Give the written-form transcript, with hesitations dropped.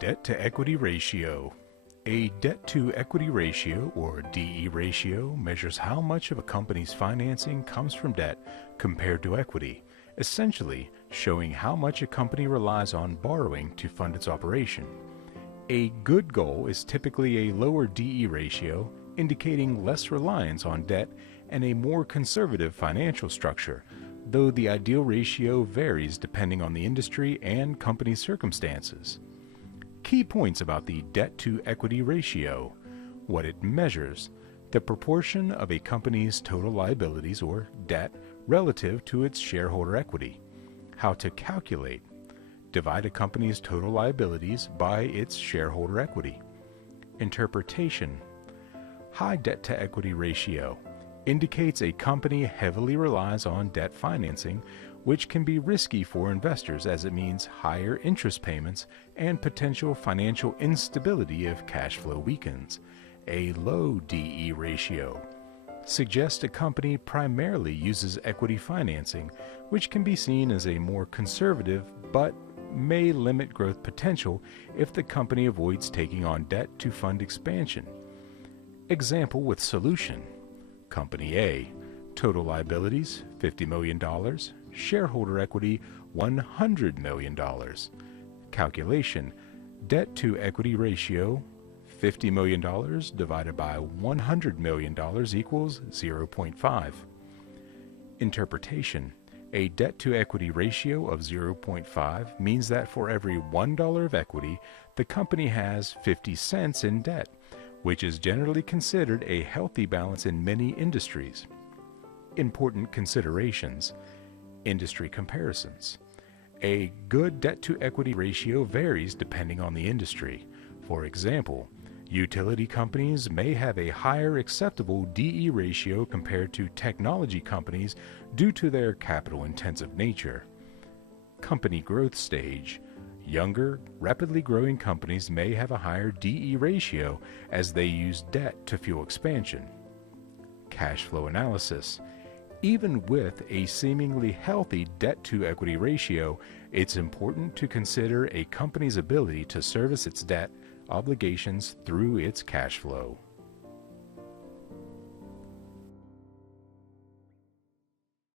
Debt-to-equity ratio. A debt-to-equity ratio, or DE ratio, measures how much of a company's financing comes from debt compared to equity, essentially showing how much a company relies on borrowing to fund its operation. A good goal is typically a lower DE ratio, indicating less reliance on debt and a more conservative financial structure, though the ideal ratio varies depending on the industry and company circumstances. Key points about the debt-to-equity ratio: what it measures, the proportion of a company's total liabilities or debt relative to its shareholder equity, how to calculate, divide a company's total liabilities by its shareholder equity. Interpretation: high debt-to-equity ratio indicates a company heavily relies on debt financing, which can be risky for investors as it means higher interest payments and potential financial instability if cash flow weakens. A low DE ratio suggests a company primarily uses equity financing, which can be seen as a more conservative but may limit growth potential if the company avoids taking on debt to fund expansion. Example with solution: Company A, total liabilities $50 million, shareholder equity $100 million. Calculation: debt to equity ratio $50 million divided by $100 million equals 0.5. Interpretation: a debt to equity ratio of 0.5 means that for every $1 of equity, the company has 50 cents in debt, which is generally considered a healthy balance in many industries. Important considerations: industry comparisons. A good debt-to-equity ratio varies depending on the industry. For example, utility companies may have a higher acceptable DE ratio compared to technology companies due to their capital-intensive nature. Company growth stage. Younger, rapidly growing companies may have a higher DE ratio as they use debt to fuel expansion. Cash flow analysis. Even with a seemingly healthy debt-to-equity ratio, it's important to consider a company's ability to service its debt obligations through its cash flow.